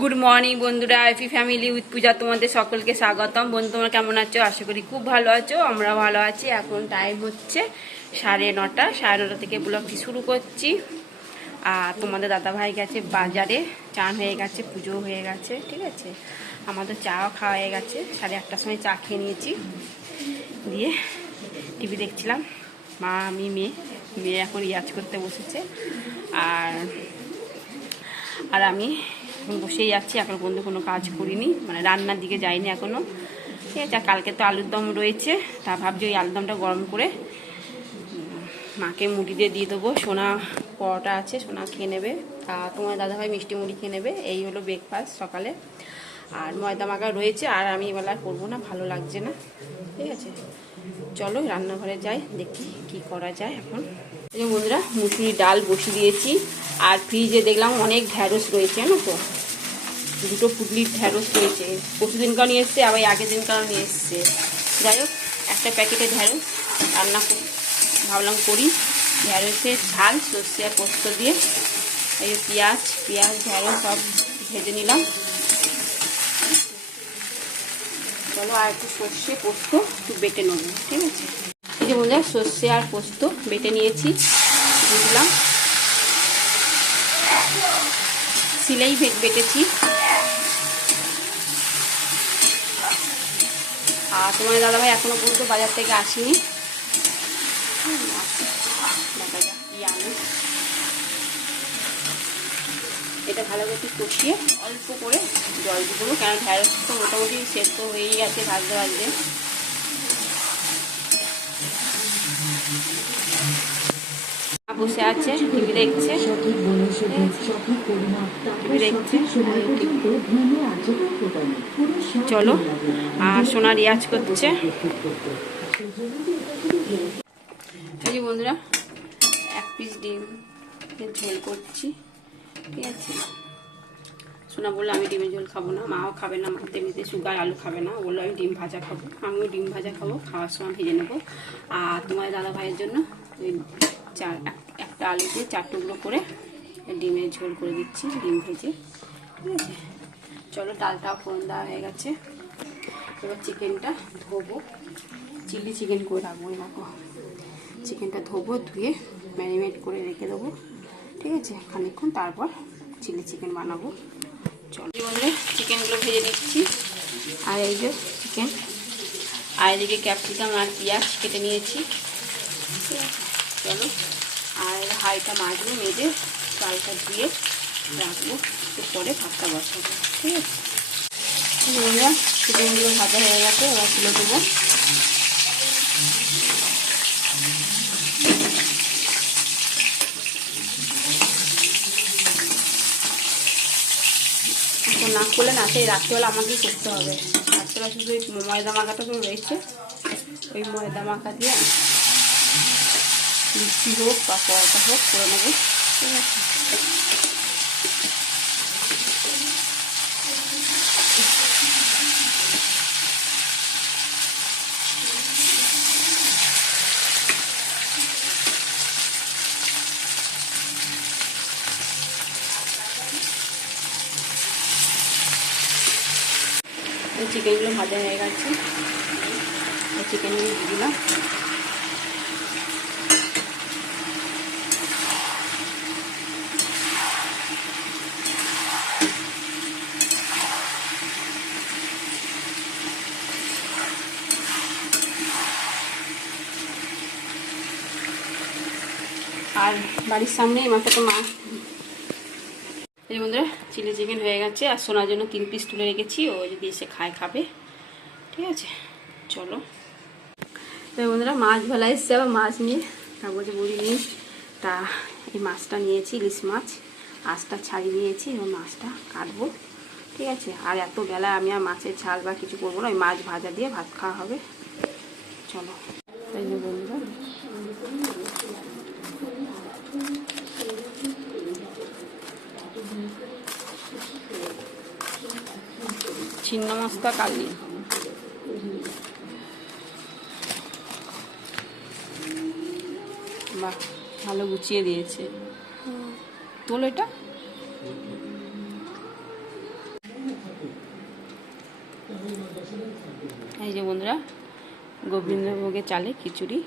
Good morning বন্ধুরা, IP family with পূজা তোমাদের সকলকে স্বাগতম। বন্ধু তোমরা কেমন আছো? আশা করি খুব ভালো আছো। আমরা ভালো আছি। এখন টাইম হচ্ছে 9:30। 9:30 থেকে ব্লগটি শুরু করছি। আর তোমাদের দাদাভাই গেছে বাজারে, চান হয়ে গেছে, পুজো হয়ে গেছে, ঠিক আছে। আমাদের চাও খাওয়া হয়ে গেছে। 8:30টার সময় চা খেয়ে নিয়েছি, দিয়ে টিভি দেখছিলাম। মা, আমি, মেয়ে এখন রিয়াজ করতে বসেছে। আর আমি বসেই যাচ্ছি। এখন পর্যন্ত কোনো কাজ করিনি, মানে রান্নার দিকে যাইনি এখনও, ঠিক আছে। কালকে তো আলুর দম রয়েছে, তা ভাবছি ওই আলুর দমটা গরম করে মাকে মুড়ি দিয়ে দেবো। সোনা পরোটা আছে, সোনা খেয়ে নেবে। আর তোমার দাদাভাই মিষ্টি মুড়ি খেয়ে নেবে। এই হলো ব্রেকফাস্ট সকালে। আর ময়দা মাখা রয়েছে, আর আমি এবেলা করবো না, ভালো লাগছে না, ঠিক আছে। চলো রান্নাঘরে যাই, দেখি কি করা যায় এখন। এই যে বন্ধুরা, মুসুরির ডাল বসিয়ে দিয়েছি। আর ফ্রিজে দেখলাম অনেক ঢ্যাঁড়স রয়েছে, জানো তো, 2টো পুটলির ঢ্যাঁড়স রয়েছে। পরশুদিনকাও নিয়ে এসছে, আবার আগের দিনকাও নিয়ে এসছে। যাই হোক, একটা প্যাকেটে ঢ্যাঁড়স রান্না ভাবলাম করি। ঢ্যাঁড়সের ঝাল সর্ষে আর পোস্ত দিয়ে, এই পেঁয়াজ ঢ্যাঁড়স সব ভেজে নিলাম। চলো, আর একটু সর্ষে পোস্ত একটু বেটে নেবো, ঠিক আছে। এই যে বন্ধুরা, সর্ষে আর পোস্ত বেটে নিয়েছি, বুঝলাম সিলেই বেটেছি। আর তোমার দাদাভাই এখনো পর্যন্ত বাজার থেকে আসেনি, দেখা যাক কি আনি। এটা ভালো করে কষিয়ে অল্প করে জল দিয়ে দেবো, কারণ ঢ্যাঁড়স তো মোটামুটি সেদ্ধ হয়েই গেছে ভাজতে ভাজতে। বসে আছে, টিভি দেখছে। চলো, আর সোনা রিয়াজ করছে। এই যে বন্ধুরা, 1 পিস ডিম ঝোল করছি, ঠিক আছে। সোনা বললো আমি ডিমের ঝোল খাবো না, মাও খাবে না, মাতে এমনিতে সুগার, আলু খাবে না। বললো আমি ডিম ভাজা খাবো। আমিও ডিম ভাজা খাবো, খাওয়ার সময় ভেজে নেবো। আর তোমার দাদা ভাইয়ের জন্য ওই একটা আলু দিয়ে 4 টুকরো করে ডিমের ঝোল করে দিচ্ছি, ডিম ভেজে, ঠিক আছে। চলো, ডালটাও ফোড়ন দেওয়া হয়ে গেছে। এবার চিকেনটা ধোবো, চিলি চিকেন করে রাখবো। এরকম চিকেনটা ধোবো, ধুয়ে ম্যারিনেট করে রেখে দেবো, ঠিক আছে খানিকক্ষণ, তারপর চিলি চিকেন বানাবো। চলো বন্ধুরা, চিকেনগুলো ভেজে নিচ্ছি। আর এই যে চিকেন, আর এদিকে ক্যাপসিকাম আর পেঁয়াজ কেটে নিয়েছি, ঠিক আছে। চলো, আর হাঁড়িটা মাজবো, মেজে চালটা দিয়ে রাখবো, পরে ভাতটা বসাবো, ঠিক আছে। বন্ধুরা, চিকেনগুলো ভাজা হয়ে গেছে, এবার তুলে দেবো। না করলে না, সেই রাত্রিবেলা আমাকেই করতে হবে। রাত্রিবেলা শুধু ওই ময়দা মাখাটা তো রয়েছে, ওই ময়দা মাখা দিয়ে লুচি হোক বা পরোটা হোক করে নেবো, ঠিক আছে। চিকেনগুলো ভাজা হয়ে গেছে, চিকেনগুলো দিয়ে দিলাম। আর বাড়ির সামনে মাত্র তো মাছ। এই বন্ধুরা, চিলি চিকেন হয়ে গেছে। আর সোনার জন্য 3 পিস তুলে রেখেছি, ও যদি এসে খাবে, ঠিক আছে। চলো, তাই বন্ধুরা, মাছ ভালা এসছে, আবার মাছ নিয়ে তা বলছে বুড়ি নিয়ে। তা এই মাছটা নিয়েছি, ইলিশ মাছ, আঁশটা ছাড়িয়ে নিয়েছি। এবার মাছটা কাটবো, ঠিক আছে। আর এত বেলায় আমি আর মাছের ঝাল বা কিছু করবো না, ওই মাছ ভাজা দিয়ে ভাত খাওয়া হবে। চলো, তাই যে বন্ধুরা, চিংড়ি মাছটা কাটলি, বাহ, ভালো গুছিয়ে দিয়েছে। তোল এটা, এই যে বন্ধুরা গোবিন্দভোগের চালে খিচুড়ি,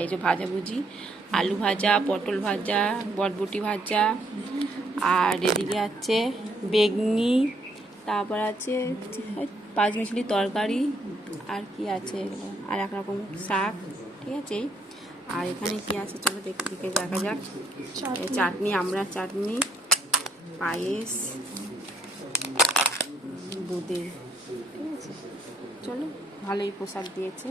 এই যে ভাজাভুজি, আলু ভাজা, পটল ভাজা, বটবটি ভাজা, আর এদিকে আছে বেগনি, তারপর আছে পাঁচমিশালি তরকারি, আর কি আছে আর এক রকম শাক, ঠিক আছে। আর এখানে কি আছে চলো দেখে দেখা যাক। চাটনি, আমড়ার চাটনি, পায়েস, দুধে, ঠিক আছে। চলো, ভালোই প্রসাদ দিয়েছে।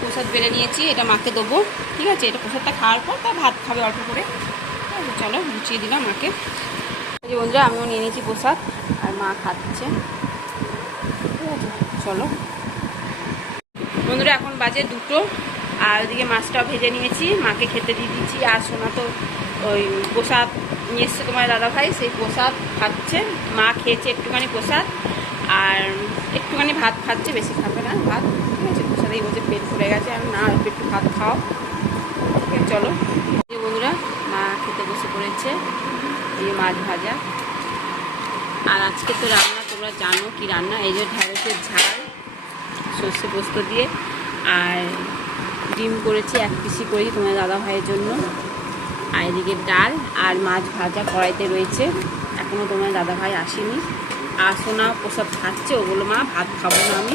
প্রসাদ বেড়ে নিয়েছি, এটা মাকে দেবো, ঠিক আছে। এটা প্রসাদটা খাওয়ার পর তা ভাত খাবে অল্প করে, ঠিক আছে। চলো গুছিয়ে দিলাম মাকে। এই যে বন্ধুরা আমিও নিয়ে নিয়েছি প্রসাদ, আর মা খাচ্ছে, ঠিক আছে। চলো বন্ধুরা, এখন বাজে 2টো, আর ওদিকে মাছটাও ভেজে নিয়েছি, মাকে খেতে দিয়ে দিচ্ছি। আর সোনা তো ওই প্রসাদ নিয়ে এসছে তোমার দাদাভাই, সেই প্রসাদ খাচ্ছে। মা খেয়েছে একটুখানি প্রসাদ, আর একটুখানি ভাত খাচ্ছে, বেশি খাবে না ভাত, ঠিক আছে। প্রসাদেই বলছে পেট ভরে গেছে, আর না একটু ভাত খাও, ঠিক আছে। চলো এই বন্ধুরা, মা খেতে বসে পড়েছে, এই মাছ ভাজা। আর আজকে তো রান্না তোমরা জানো কি রান্না, এই যে ঢ্যাঁড়সের ঝাল সর্ষে পোস্ত দিয়ে, আর ডিম করেছি 1 পিসি করেছি তোমার দাদা ভাইয়ের জন্য। আর এদিকে ডাল আর মাছ ভাজা কড়াইতে রয়েছে, এখনও তোমার দাদা ভাই আসেনি। আর সোনা প্রসাদ খাচ্ছে, ওগুলো মা ভাত খাবো না আমি,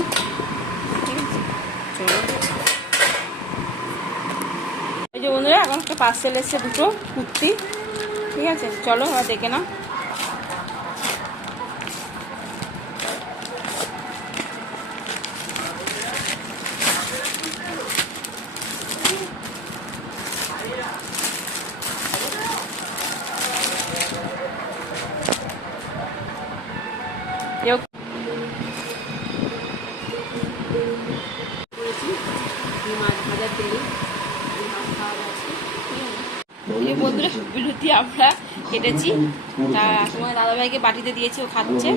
ঠিক আছে। চলো এই যে বন্ধুরা, এখন একটা পার্সেল এসছে 2টো কুর্তি, ঠিক আছে। চলো আর দেখে না। মাছ ভাজা তেল বন্ধুরা বিরতি আমরা কেটেছি, তা তোমার দাদাভাইকে বাটিতে দিয়েছি, ও খাচ্ছে,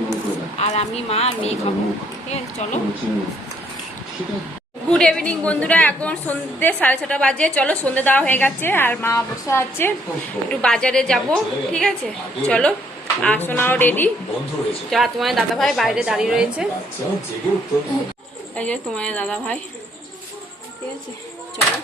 আর আমি মা আর মেয়ে খাবো, ঠিক আছে। চলো গুড ইভিনিং বন্ধুরা, এখন সন্ধ্যে 6:30 বাজে। চলো সন্ধ্যে দেওয়া হয়ে গেছে, আর মা বসে আছে, একটু বাজারে যাব, ঠিক আছে। চলো, আর সোনাও রেডি, যা তোমার দাদাভাই বাইরে দাঁড়িয়ে রয়েছে, এই যে তোমার দাদাভাই, ঠিক আছে। চলো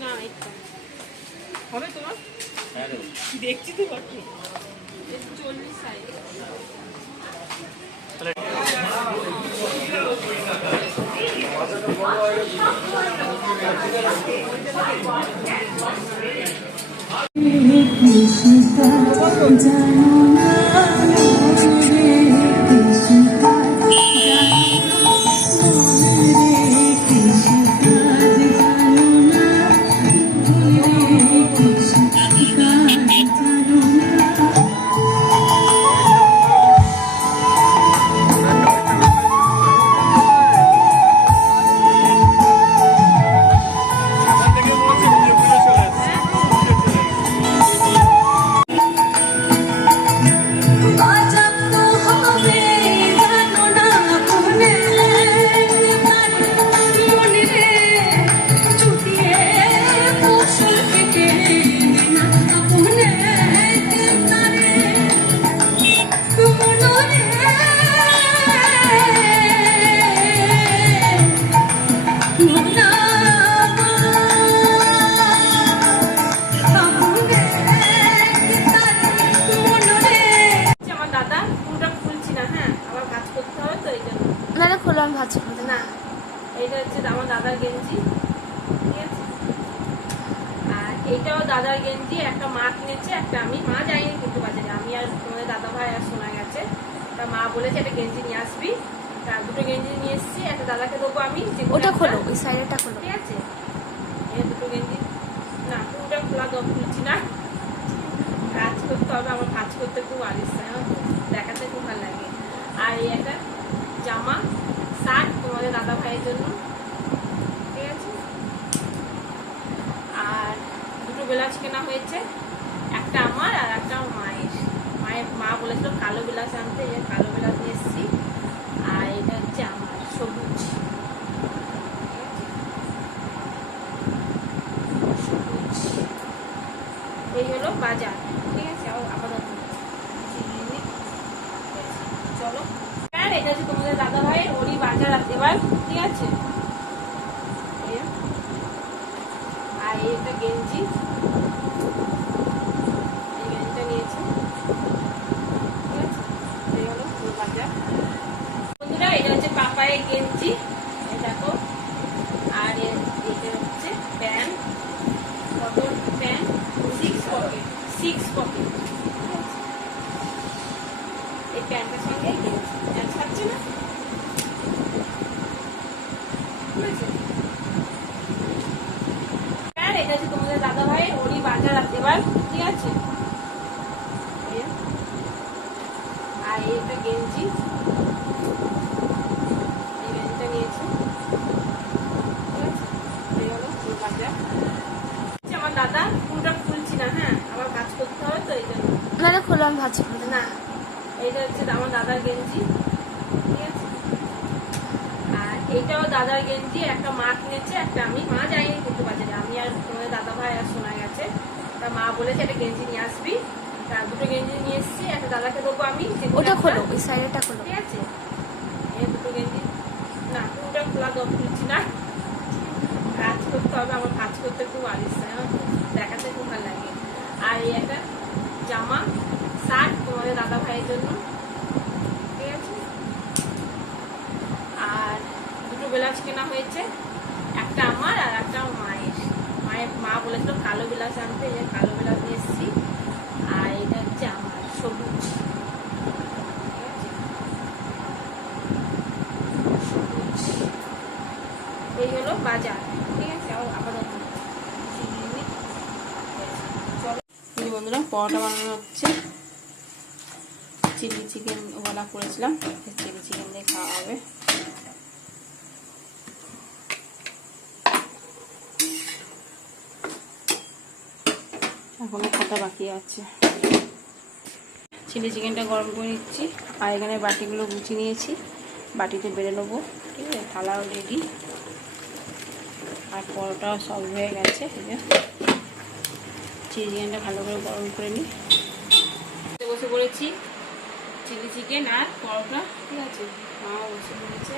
না হবে তোমার, দেখছি তো 40 সাইজ। না, এটা হচ্ছে আমার দাদার গেঞ্জি, ঠিক আছে। আর এইটাও দাদার গেঞ্জি, একটা মা কিনেছে, একটা আমি। মা যাইনি কিন্তু বাজারে, আমি আর তোমাদের দাদা ভাই আর শোনা গেছে। তা মা বলেছে একটা গেঞ্জি নিয়ে আসবি, তা 2টো গেঞ্জি নিয়ে এসেছি, একটা দাদাকে দেবো আমি। ওটা খোলো, ওই সাইডটা খোলো, ঠিক আছে। এই 2টো গেঞ্জি, না পুরোটা খোলা খুলছি না, কাজ করতে হবে, আমার কাজ করতে খুব আলিস্তা, দেখাতে খুব ভালো লাগে। আর এই একটা জামা শার্ট তোমাদের দাদা ভাইয়ের জন্য, ঠিক আছে। আর 2টো ব্লাউজ কেনা হয়েছে, একটা আমার আর একটা মায়ের। মা বলেছিল কালো ব্লাউজ আনতে, কালো ব্লাউজ নিয়ে এসেছি। আছে। আর এটা গেঞ্জি, এই গেঞ্জিটা নিয়েছে, ঠিক আছে। এই হলো ফুল বাজার। বন্ধুরা এটা হচ্ছে পাপায়ের গেঞ্জি, এই দেখো। আর এটা হচ্ছে প্যান্ট, কটন প্যান্ট, 6 পকেট। এই প্যান্টের সঙ্গে গেঞ্জি ম্যাচ খাচ্ছে না, এটা হচ্ছে তোমাদের দাদা ভাই, ওরই বাজার আছে এবার, ঠিক আছে। আর এটা গেঞ্জি, এই গেঞ্জিটা নিয়েছে, ঠিক আছে। এই হলো ফুল বাজার। আমার দাদা ফুলটা খুলছি না, হ্যাঁ আবার কাজ করতে হবে তো এই জন্য। না খোলো, আমি ভাবছি না, এইটা হচ্ছে আমার দাদার গেঞ্জি, ঠিক আছে। আর এইটাও দাদার গেঞ্জি, একটা মা কিনেছে, একটা আমি। মা যাইনি কিন্তু বাজারে, আমি আর তোমাদের দাদা ভাই আর শোনা গেছে। তা মা বলেছে একটা গেঞ্জি নিয়ে আসবি, তা দুটো গেঞ্জি নিয়ে এসেছি, একটা দাদাকে দেবো আমি। ওটা খোলো, ওই সাইডটা খোলো, ঠিক আছে। এই দুটো গেঞ্জি, না পুরোটা খোলা দম খুলছি না, কাজ করতে হবে, আমার কাজ করতে খুব আলিস, দেখাতে খুব ভালো লাগে। আর এই একটা জামা শার্ট তোমাদের দাদা ভাইয়ের জন্য, ঠিক আছে। আর দুটো ব্লাউজ কেনা হয়েছে, একটা আমার আর একটা মায়ের। মা বলেছিল কালো ব্লাউজ আনতে, এই কালো ব্লাউজ নিয়ে এসেছি। আর এটা হচ্ছে আমার সবুজ, ঠিক আছে, সবুজ। এই হলো বাজার, ঠিক আছে। আপাতত বন্ধুরা পরোটা বানানো হচ্ছে, চিলি চিকেন ওয়ালা করেছিলাম, চিলি চিকেন দিয়ে খাওয়া হবে। এখনো কটা বাকি আছে। চিলি চিকেনটা গরম করে নিচ্ছি, আর এখানে বাটিগুলো গুছিয়ে নিয়েছি, বাটিতে বেড়ে নেবো, ঠিক আছে। থালাও রেডি, আর পরোটাও সব হয়ে গেছে। চিলি চিকেনটা ভালো করে গরম করে নিই। বসে পড়েছি, চিলি চিকেন আর পরোটা, ঠিক আছে। মাও বসে পড়েছে।